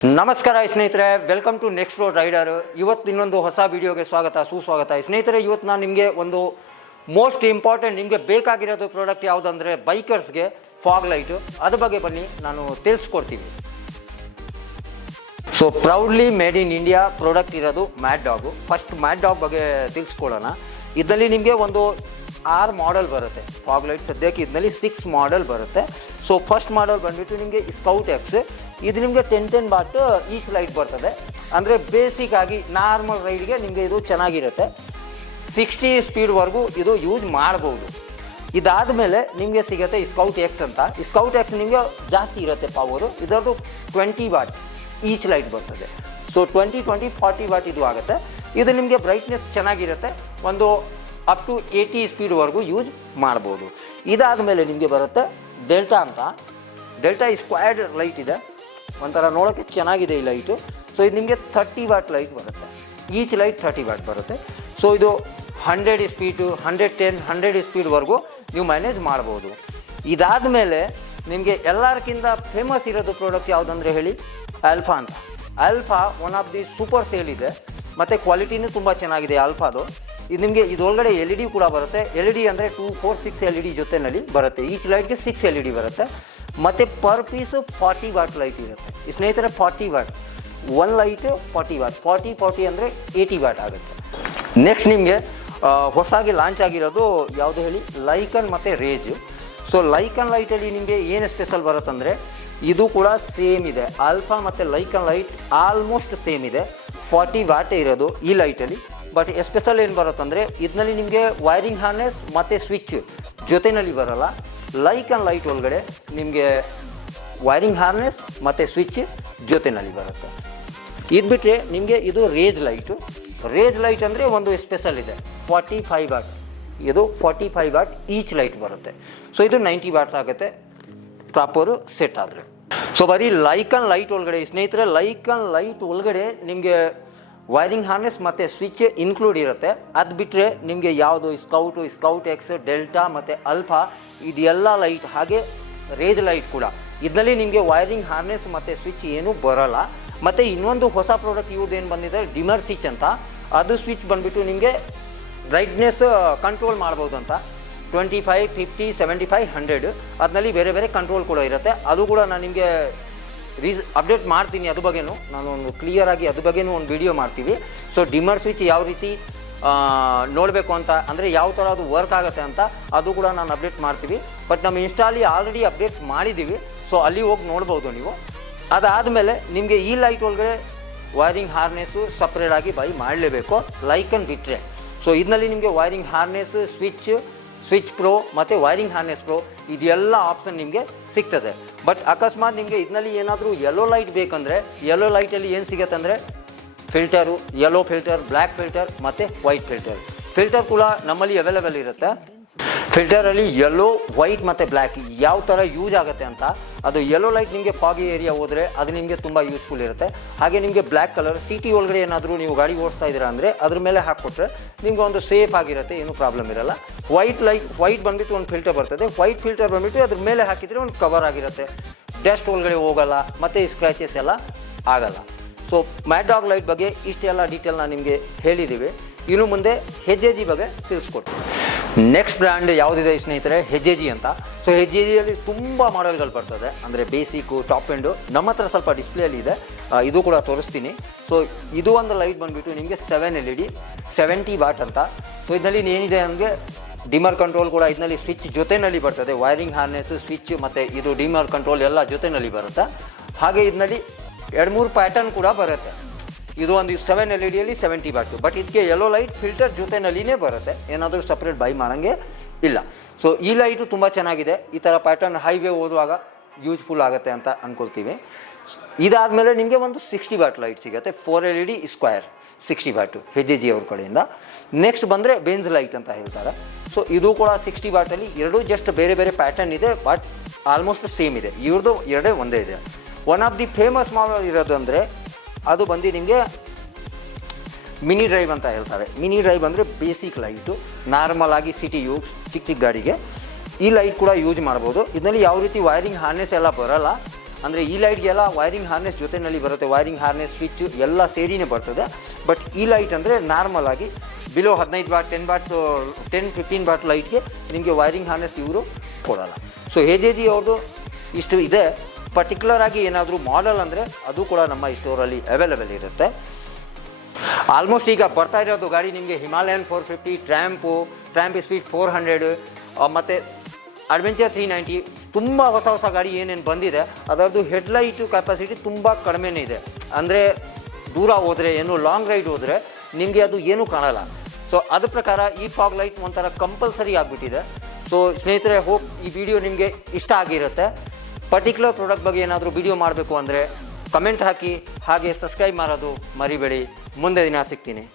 ನಮಸ್ಕಾರ ಸ್ನೇಹಿತರೆ, welcome to next road rider. ಇವತ್ತು ಇನ್ನೊಂದು ಹೊಸ ವಿಡಿಯೋಗೆ ಸುಸ್ವಾಗತ. ಸ್ನೇಹಿತರೆ, ಇವತ್ತು ನಾನು ನಿಮಗೆ ಒಂದು ಮೋಸ್ಟ್ ಇಂಪಾರ್ಟೆಂಟ್ ನಿಮಗೆ ಬೇಕಾಗಿರೋದು ಪ್ರಾಡಕ್ಟ್ ಯಾವುದಂದರೆ ಬೈಕರ್ಸ್ಗೆ ಫಾಗ್ ಲೈಟು. ಅದ್ರ ಬಗ್ಗೆ ಬನ್ನಿ ನಾನು ತಿಳಿಸ್ಕೊಡ್ತೀನಿ. So proudly made in India product ಇರೋದು mad dog. First mad dog ಬಗ್ಗೆ ತಿಳಿಸ್ಕೊಳ್ಳೋಣ. ಇದರಲ್ಲಿ ನಿಮಗೆ ಒಂದು 6 ಮಾಡೆಲ್ ಬರುತ್ತೆ ಫಾಗ್ ಲೈಟ್. ಸದ್ಯಕ್ಕೆ ಇದರಲ್ಲಿ 6 ಮಾಡೆಲ್ ಬರುತ್ತೆ. ಸೊ ಫಸ್ಟ್ ಮಾಡೆಲ್ ಬಂದುಬಿಟ್ಟು ನಿಮಗೆ ಸ್ಕೌಟ್ ಎಕ್ಸ್. ಇದು ನಿಮಗೆ 10 ವಾಟ್ ಈಚ್ ಲೈಟ್ ಬರ್ತದೆ. ಅಂದರೆ ಬೇಸಿಕ್ ಆಗಿ ನಾರ್ಮಲ್ ರೈಡ್ಗೆ ನಿಮಗೆ ಇದು ಚೆನ್ನಾಗಿರುತ್ತೆ. 60 ಸ್ಪೀಡ್ವರೆಗೂ ಇದು ಯೂಸ್ ಮಾಡ್ಬೋದು. ಇದಾದ ಮೇಲೆ ನಿಮಗೆ ಸಿಗುತ್ತೆ ಸ್ಕೌಟ್ ಎಕ್ಸ್ ಅಂತ. ಸ್ಕೌಟ್ ಎಕ್ಸ್ ನಿಮಗೆ ಜಾಸ್ತಿ ಇರುತ್ತೆ ಪವರು. ಇದರದ್ದು 20 ವಾಟ್ ಈಚ್ ಲೈಟ್ ಬರ್ತದೆ. ಸೊ 20-40 ವಾಟ್ ಇದು ಆಗುತ್ತೆ. ಇದು ನಿಮಗೆ ಬ್ರೈಟ್ನೆಸ್ ಚೆನ್ನಾಗಿರುತ್ತೆ. ಒಂದು ಅಪ್ ಟು 80 ಸ್ಪೀಡ್ವರೆಗೂ ಯೂಸ್ ಮಾಡ್ಬೋದು. ಇದಾದ ಮೇಲೆ ನಿಮಗೆ ಬರುತ್ತೆ ಡೆಲ್ಟಾ ಅಂತ. ಡೆಲ್ಟಾ ಸ್ಕ್ವಾಡ್ ಲೈಟ್ ಇದೆ, ಒಂಥರ ನೋಡೋಕ್ಕೆ ಚೆನ್ನಾಗಿದೆ ಈ ಲೈಟು. ಸೊ ಇದು ನಿಮಗೆ 30 ವಾಟ್ ಲೈಟ್ ಬರುತ್ತೆ. ಈಚ್ ಲೈಟ್ 30 ವಾಟ್ ಬರುತ್ತೆ. ಸೊ ಇದು 100 ಸ್ಪೀಡು, 110-100 ಸ್ಪೀಡ್ವರೆಗೂ ನೀವು ಮ್ಯಾನೇಜ್ ಮಾಡ್ಬೋದು. ಇದಾದ ಮೇಲೆ ನಿಮಗೆ ಎಲ್ಲರಿಗಿಂತ ಫೇಮಸ್ ಇರೋದು ಪ್ರಾಡಕ್ಟ್ ಯಾವುದಂದರೆ ಹೇಳಿ, ಆಲ್ಫಾ ಅಂತ. Alpha one of the super sale ಇದೆ ಮತ್ತು ಕ್ವಾಲಿಟಿನೂ ತುಂಬ ಚೆನ್ನಾಗಿದೆ ಆಲ್ಫಾದು. ಇದು ನಿಮಗೆ ಇದರೊಳಗಡೆ LED ಕೂಡ ಬರುತ್ತೆ. LED ಅಂದರೆ 2, 4, 6 LED ಜೊತೆಯಲ್ಲಿ ಬರುತ್ತೆ. ಈಚ್ ಲೈಟ್ಗೆ 6 LED ಬರುತ್ತೆ. ಮತ್ತು ಪರ್ ಪೀಸು 40 ವಾಟ್ ಲೈಟ್ ಇರುತ್ತೆ. ಸ್ನೇಹಿತರೆ, 40 ವಾಟ್ ಒಂದು ಲೈಟು 40 ವಾಟ್. 40 ಅಂದರೆ 80 ವಾಟ್ ಆಗುತ್ತೆ. ನೆಕ್ಸ್ಟ್ ನಿಮಗೆ ಹೊಸದಾಗಿ ಲಾಂಚ್ ಆಗಿರೋದು ಯಾವುದು ಹೇಳಿ, ಲೈಕನ್ ಮತ್ತು ರೇಜ್. ಸೊ ಲೈಕನ್ ಲೈಟಲ್ಲಿ ನಿಮಗೆ ಏನು ಸ್ಪೆಷಲ್ ಬರುತ್ತಂದರೆ, ಇದು ಕೂಡ ಸೇಮ್ ಇದೆ. ಆಲ್ಫಾ ಮತ್ತು ಲೈಕನ್ ಲೈಟ್ ಆಲ್ಮೋಸ್ಟ್ ಸೇಮ್ ಇದೆ. 40 ವಾಟೇ ಇರೋದು ಈ ಲೈಟಲ್ಲಿ. ಬಟ್ ಎಸ್ಪೆಷಲ್ ಏನು ಬರುತ್ತಂದರೆ, ಇದರಲ್ಲಿ ನಿಮಗೆ ವೈರಿಂಗ್ ಹಾರ್ನೆಸ್ ಮತ್ತು ಸ್ವಿಚ್ ಜೊತೆಯಲ್ಲಿ ಬರೋಲ್ಲ. ಲೈಕನ್ ಲೈಟ್ ಒಳಗಡೆ ನಿಮಗೆ ವೈರಿಂಗ್ ಹಾರ್ನೆಸ್ ಮತ್ತು ಸ್ವಿಚ್ ಜೊತೆಯಲ್ಲಿ ಬರುತ್ತೆ. ಇದು ಬಿಟ್ಟರೆ ನಿಮಗೆ ಇದು ರೇಜ್ ಲೈಟು. ರೇಜ್ ಲೈಟ್ ಅಂದರೆ ಒಂದು ಸ್ಪೆಷಲ್ ಇದೆ, 45 ವಾಟ್. ಇದು 45 ವಾಟ್ ಈಚ್ ಲೈಟ್ ಬರುತ್ತೆ. ಸೊ ಇದು 90 ವಾಟ್ಸ್ ಆಗುತ್ತೆ ಪ್ರಾಪರು ಸೆಟ್ ಆದರೆ. ಸೊ ಬರೀ ಲೈಕನ್ ಲೈಟ್ ಒಳಗಡೆ ಸ್ನೇಹಿತರೆ, ಲೈಕನ್ ಲೈಟ್ ಒಳಗಡೆ ನಿಮಗೆ ವೈರಿಂಗ್ ಹಾರ್ನೆಸ್ ಮತ್ತು ಸ್ವಿಚ್ ಇನ್ಕ್ಲೂಡ್ ಇರುತ್ತೆ. ಅದು ಬಿಟ್ಟರೆ ನಿಮಗೆ ಯಾವುದು ಸ್ಕೌಟ್ ಎಕ್ಸ್, ಡೆಲ್ಟಾ ಮತ್ತು ಅಲ್ಫಾ ಇದೆಲ್ಲ ಲೈಟ್, ಹಾಗೆ ರೇಜ್ ಲೈಟ್ ಕೂಡ ಇದರಲ್ಲಿ ನಿಮಗೆ ವೈರಿಂಗ್ ಹಾರ್ನೆಸ್ ಮತ್ತು ಸ್ವಿಚ್ ಏನೂ ಬರೋಲ್ಲ. ಮತ್ತು ಇನ್ನೊಂದು ಹೊಸ ಪ್ರಾಡಕ್ಟ್ ಇವ್ರದ್ದು ಏನು ಬಂದಿದೆ, ಡಿಮರ್ ಸ್ವಿಚ್ ಅಂತ. ಅದು ಸ್ವಿಚ್ ಬಂದುಬಿಟ್ಟು ನಿಮಗೆ ಬ್ರೈಟ್ನೆಸ್ ಕಂಟ್ರೋಲ್ ಮಾಡ್ಬೋದು ಅಂತ. 25, 50, 75, 100 ಅದರಲ್ಲಿ ಬೇರೆ ಬೇರೆ ಕಂಟ್ರೋಲ್ ಕೂಡ ಇರುತ್ತೆ. ಅದು ಕೂಡ ನಾನು ನಿಮಗೆ ಅಪ್ಡೇಟ್ ಮಾಡ್ತೀನಿ. ಅದ್ರ ಬಗ್ಗೆನೂ ನಾನು ಒಂದು ಕ್ಲಿಯರಾಗಿ ಅದ್ರ ಬಗ್ಗೆನೂ ಒಂದು ವಿಡಿಯೋ ಮಾಡ್ತೀವಿ. ಸೊ ಡಿಮರ್ ಸ್ವಿಚ್ ಯಾವ ರೀತಿ ನೋಡಬೇಕು ಅಂತ, ಅಂದರೆ ಯಾವ ಥರ ಅದು ವರ್ಕ್ ಆಗುತ್ತೆ ಅಂತ ಅದು ಕೂಡ ನಾನು ಅಪ್ಡೇಟ್ ಮಾಡ್ತೀವಿ. ಬಟ್ ನಮ್ಮ ಇನ್ಸ್ಟಾಲಿ ಆಲ್ರೆಡಿ ಅಪ್ಡೇಟ್ ಮಾಡಿದ್ದೀವಿ. ಸೊ ಅಲ್ಲಿ ಹೋಗಿ ನೋಡ್ಬೋದು ನೀವು. ಅದಾದಮೇಲೆ ನಿಮಗೆ ಈ ಲೈಟ್ ಒಳಗಡೆ ವೈರಿಂಗ್ ಹಾರ್ನೆಸ್ಸು ಸಪ್ರೇಟಾಗಿ ಬೈ ಮಾಡಲೇಬೇಕು, ಲೈಕನ್ ಬಿಟ್ಟರೆ. ಸೊ ಇದರಲ್ಲಿ ನಿಮಗೆ ವೈರಿಂಗ್ ಹಾರ್ನೆಸ್, ಸ್ವಿಚ್ ಪ್ರೋ ಮತ್ತು ವೈರಿಂಗ್ ಹಾರ್ನೆಸ್ ಪ್ರೋ ಇದೆಲ್ಲ ಆಪ್ಷನ್ ನಿಮಗೆ ಸಿಗ್ತದೆ. ಬಟ್ ಅಕಸ್ಮಾತ್ ನಿಮಗೆ ಇದರಲ್ಲಿ ಏನಾದರೂ ಯೆಲ್ಲೋ ಲೈಟ್ ಬೇಕಂದರೆ, ಯೆಲ್ಲೋ ಲೈಟಲ್ಲಿ ಏನು ಸಿಗುತ್ತೆ ಅಂದರೆ filter, yellow filter, black filter ಮತ್ತು ವೈಟ್ ಫಿಲ್ಟರ್. ಫಿಲ್ಟರ್ ಕೂಡ ನಮ್ಮಲ್ಲಿ ಅವೈಲೇಬಲ್ ಇರುತ್ತೆ. ಫಿಲ್ಟರಲ್ಲಿ ಯೆಲ್ಲೋ, ವೈಟ್ ಮತ್ತು ಬ್ಲ್ಯಾಕ್ ಯಾವ ಥರ ಯೂಸ್ ಆಗುತ್ತೆ ಅಂತ. ಅದು ಯೆಲ್ಲೋ ಲೈಟ್ ನಿಮಗೆ ಫಾಗಿ ಏರಿಯಾ ಹೋದರೆ ಅದು ನಿಮಗೆ ತುಂಬ ಯೂಸ್ಫುಲ್ ಇರುತ್ತೆ. ಹಾಗೆ ನಿಮಗೆ ಬ್ಲ್ಯಾಕ್ ಕಲರ್ ಸಿಟಿ ಒಳಗಡೆ ಏನಾದರೂ ನೀವು ಗಾಡಿ ಓಡಿಸ್ತಾ ಇದ್ದೀರಾ ಅಂದರೆ ಅದ್ರ ಮೇಲೆ ಹಾಕ್ಕೊಟ್ರೆ ನಿಮಗೆ ಒಂದು ಸೇಫ್ ಆಗಿರುತ್ತೆ, ಏನೂ ಪ್ರಾಬ್ಲಮ್ ಇರೋಲ್ಲ. ವೈಟ್ ಬಂದುಬಿಟ್ಟು ಒಂದು ಫಿಲ್ಟರ್ ಬರ್ತದೆ. ವೈಟ್ ಫಿಲ್ಟರ್ ಬಂದುಬಿಟ್ಟು ಅದ್ರ ಮೇಲೆ ಹಾಕಿದರೆ ಒಂದು ಕವರ್ ಆಗಿರುತ್ತೆ, ಡಸ್ಟ್ ಒಳಗಡೆ ಹೋಗೋಲ್ಲ ಮತ್ತು ಸ್ಕ್ರ್ಯಾಚಸ್ ಎಲ್ಲ ಆಗೋಲ್ಲ. ಸೊ ಮ್ಯಾಡ್ ಡಾಗ್ ಲೈಟ್ ಬಗ್ಗೆ ಇಷ್ಟೆಲ್ಲ ಡೀಟೇಲ್ ನಾನು ನಿಮಗೆ ಹೇಳಿದ್ದೀವಿ. ಇನ್ನು ಮುಂದೆ ಹೆಜ್ಜೆಜಿ ಬಗ್ಗೆ ತಿಳಿಸ್ಕೊಡ್ತೀನಿ. ನೆಕ್ಸ್ಟ್ ಬ್ರ್ಯಾಂಡ್ ಯಾವುದಿದೆ ಸ್ನೇಹಿತರೆ, ಹೆಜ್ಜೆಜಿ ಅಂತ. ಸೊ ಹೆಜ್ಜೆಜಿಯಲ್ಲಿ ತುಂಬ ಮಾಡೆಲ್ಗಳು ಬರ್ತದೆ, ಅಂದರೆ ಬೇಸಿಕ್ಕು, ಟಾಪ್ ಎಂಡು. ನಮ್ಮ ಹತ್ರ ಸ್ವಲ್ಪ ಡಿಸ್ಪ್ಲೇಯಲ್ಲಿ ಇದೆ, ಇದು ಕೂಡ ತೋರಿಸ್ತೀನಿ. ಸೊ ಇದು ಒಂದು ಲೈಟ್ ಬಂದುಬಿಟ್ಟು ನಿಮಗೆ 7 LED 70 ವಾಟ್ ಅಂತ. ಸೊ ಇದರಲ್ಲಿ ಏನಿದೆ ನಮಗೆ ಡಿಮರ್ ಕಂಟ್ರೋಲ್ ಕೂಡ ಇದರಲ್ಲಿ ಸ್ವಿಚ್ ಜೊತೆಯಲ್ಲಿ ಬರ್ತದೆ. ವೈರಿಂಗ್ ಹಾರ್ನೆಸ್, ಸ್ವಿಚ್ ಮತ್ತು ಇದು ಡಿಮರ್ ಕಂಟ್ರೋಲ್ ಎಲ್ಲ ಜೊತೆಯಲ್ಲಿ ಬರುತ್ತೆ. ಹಾಗೆ ಇದರಲ್ಲಿ 2-3 ಪ್ಯಾಟರ್ನ್ ಕೂಡ ಬರುತ್ತೆ. ಇದು ಒಂದು 7 LEDಯಲ್ಲಿ 70 ವಾಟ್. ಬಟ್ ಇದಕ್ಕೆ ಯೆಲ್ಲೋ ಲೈಟ್ ಫಿಲ್ಟರ್ ಜೊತೆನಲ್ಲಿನೇ ಬರುತ್ತೆ, ಏನಾದರೂ ಸಪ್ರೇಟ್ ಬೈ ಮಾಡೋಂಗೆ ಇಲ್ಲ. ಸೊ ಈ ಲೈಟು ತುಂಬ ಚೆನ್ನಾಗಿದೆ. ಈ ಥರ ಪ್ಯಾಟರ್ನ್ ಹೈವೇ ಓದುವಾಗ ಯೂಸ್ಫುಲ್ ಆಗುತ್ತೆ ಅಂತ ಅಂದ್ಕೊಳ್ತೀವಿ. ಇದಾದಮೇಲೆ ನಿಮಗೆ ಒಂದು 60 ವಾಟ್ ಲೈಟ್ ಸಿಗುತ್ತೆ, 4 LED ಸ್ಕ್ವೇರ್ 60 ವಾಟು ಹೆಜ್ಜೆಜಿ ಅವ್ರ ಕಡೆಯಿಂದ. ನೆಕ್ಸ್ಟ್ ಬಂದರೆ ಬೆಂಜ್ ಲೈಟ್ ಅಂತ ಹೇಳ್ತಾರೆ. ಸೊ ಇದು ಕೂಡ 60 ವಾಟಲ್ಲಿ, ಎರಡೂ ಜಸ್ಟ್ ಬೇರೆ ಬೇರೆ ಪ್ಯಾಟರ್ನ್ ಇದೆ, ಬಟ್ ಆಲ್ಮೋಸ್ಟ್ ಸೇಮ್ ಇದೆ. ಇವ್ರದ್ದು ಎರಡೇ ಒಂದೇ ಇದೆ. One of the famous model ಇರೋದು ಅಂದರೆ ಅದು ಬಂದು ನಿಮಗೆ ಮಿನಿ ಡ್ರೈವ್ ಅಂತ ಹೇಳ್ತಾರೆ. ಮಿನಿ ಡ್ರೈವ್ ಅಂದರೆ ಬೇಸಿಕ್ ಲೈಟು, ನಾರ್ಮಲ್ ಆಗಿ ಸಿಟಿ ಚಿಕ್ಕ ಗಾಡಿಗೆ ಈ ಲೈಟ್ ಕೂಡ ಯೂಸ್ ಮಾಡ್ಬೋದು. ಇದರಲ್ಲಿ ಯಾವ ರೀತಿ ವೈರಿಂಗ್ ಹಾರ್ನೆಸ್ ಎಲ್ಲ ಬರೋಲ್ಲ. ಅಂದರೆ ಈ ಲೈಟ್ಗೆಲ್ಲ ವೈರಿಂಗ್ ಹಾರ್ನೆಸ್ ಜೊತೆಯಲ್ಲಿ ಬರುತ್ತೆ, ವೈರಿಂಗ್ ಹಾರ್ನೆಸ್ ಸ್ವಿಚ್ ಎಲ್ಲ ಸೇರಿನೇ ಬರ್ತದೆ. ಬಟ್ ಈ ಲೈಟ್ ಅಂದರೆ ನಾರ್ಮಲ್ ಆಗಿ ಬಿಲೋ 15 ವಾಟ್ 10-15 ವಾಟ್ ಲೈಟ್ಗೆ ನಿಮಗೆ ವೈರಿಂಗ್ ಹಾರ್ನೆಸ್ ಇವರು ಕೊಡೋಲ್ಲ. ಸೊ HJG ಅವ್ರದ್ದು ಇಷ್ಟು ಇದೆ. ಪರ್ಟಿಕ್ಯುಲರ್ ಆಗಿ ಏನಾದರೂ ಮಾಡೆಲ್ ಅಂದರೆ ಅದು ಕೂಡ ನಮ್ಮ ಈ ಸ್ಟೋರಲ್ಲಿ ಅವೈಲೇಬಲ್ ಇರುತ್ತೆ. ಆಲ್ಮೋಸ್ಟ್ ಈಗ ಬರ್ತಾ ಇರೋದು ಗಾಡಿ ನಿಮಗೆ ಹಿಮಾಲಯನ್ 450, ಟ್ರ್ಯಾಂಪ್ ಸ್ಪೀಡ್ 400 ಮತ್ತು ಅಡ್ವೆಂಚರ್ 390 ತುಂಬ ಹೊಸ ಗಾಡಿ ಏನೇನು ಬಂದಿದೆ ಅದರದ್ದು ಹೆಡ್ಲೈಟು ಕೆಪಾಸಿಟಿ ತುಂಬ ಕಡಿಮೆನೇ ಇದೆ. ಅಂದರೆ ದೂರ ಹೋದರೆ ಏನು ಲಾಂಗ್ ರೈಡ್ ಹೋದರೆ ನಿಮಗೆ ಅದು ಏನೂ ಕಾಣಲ್ಲ. ಸೊ ಅದ್ರ ಪ್ರಕಾರ ಈ ಫಾಗ್ ಲೈಟ್ ಒಂಥರ ಕಂಪಲ್ಸರಿ ಆಗಿಬಿಟ್ಟಿದೆ. ಸೊ ಸ್ನೇಹಿತರೆ, ಹೋಪ್ ಈ ವಿಡಿಯೋ ನಿಮಗೆ ಇಷ್ಟ ಆಗಿರುತ್ತೆ. ಪರ್ಟಿಕ್ಯುಲರ್ ಪ್ರಾಡಕ್ಟ್ ಬಗ್ಗೆ ಏನಾದರೂ ವಿಡಿಯೋ ಮಾಡಬೇಕು ಅಂದರೆ ಕಮೆಂಟ್ ಹಾಕಿ, ಹಾಗೆ ಸಬ್ಸ್ಕ್ರೈಬ್ ಮಾಡೋದು ಮರಿಬೇಡಿ. ಮುಂದೆ ದಿನ ಸಿಗ್ತೀನಿ.